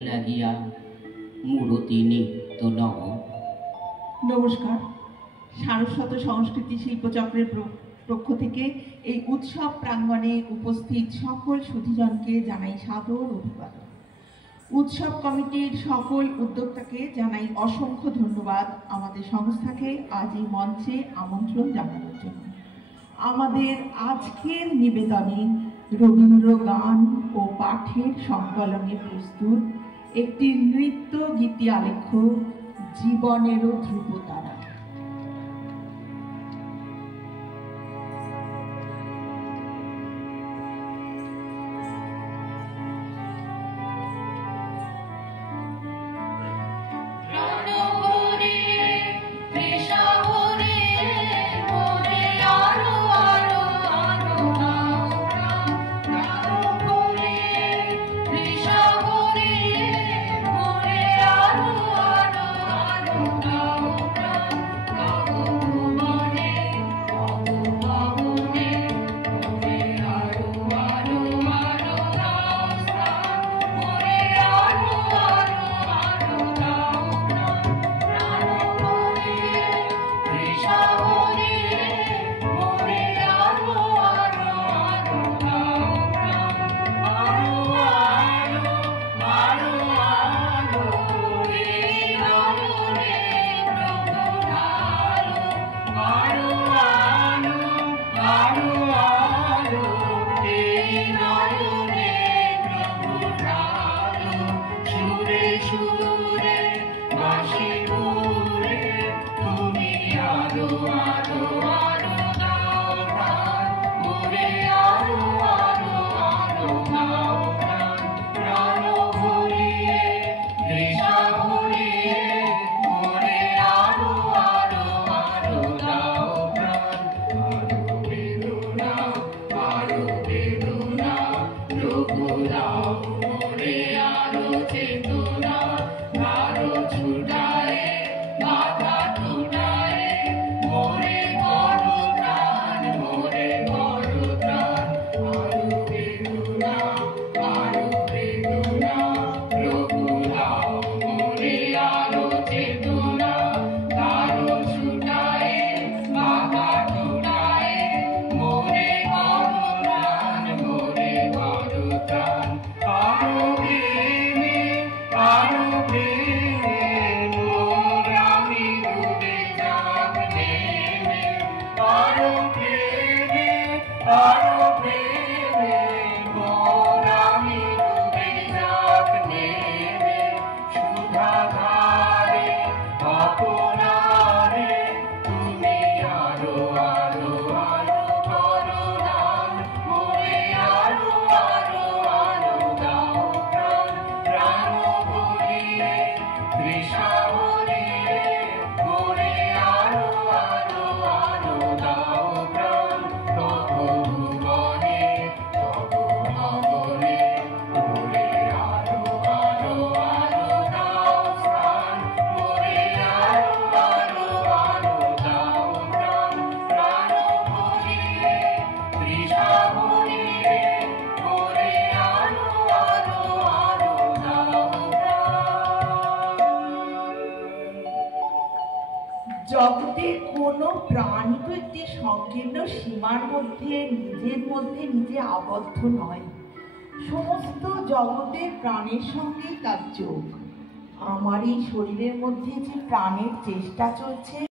লাগিয়া মূরতি নিত্য নব। নমস্কার। সারস্বত সংস্কৃতি শিল্পচক্রের পক্ষ থেকে এই উৎসব প্রাঙ্গণে উপস্থিত সকল সুধীজনকে জানাই সাদর অভিবাদন। উৎসব কমিটির সকল উদ্যোক্তাকে জানাই অসংখ্য ধন্যবাদ আমাদের সংস্থাকে আজ এই মঞ্চে আমন্ত্রণ জানানোর জন্য। আমাদের আজকের নিবেদনে রবীন্দ্র গান ও পাঠের সংকলনে প্রস্তুত একটি নৃত্য গীতি আলেখ্য জীবনেরও ধ্রুবতারা। জগতের কোনো প্রাণী তো একটি সংকীর্ণ সীমার মধ্যে নিজে আবদ্ধ নয়। সমস্ত জগতের প্রাণের সঙ্গেই তার যোগ। আমার এই শরীরের মধ্যে যে প্রাণের চেষ্টা চলছে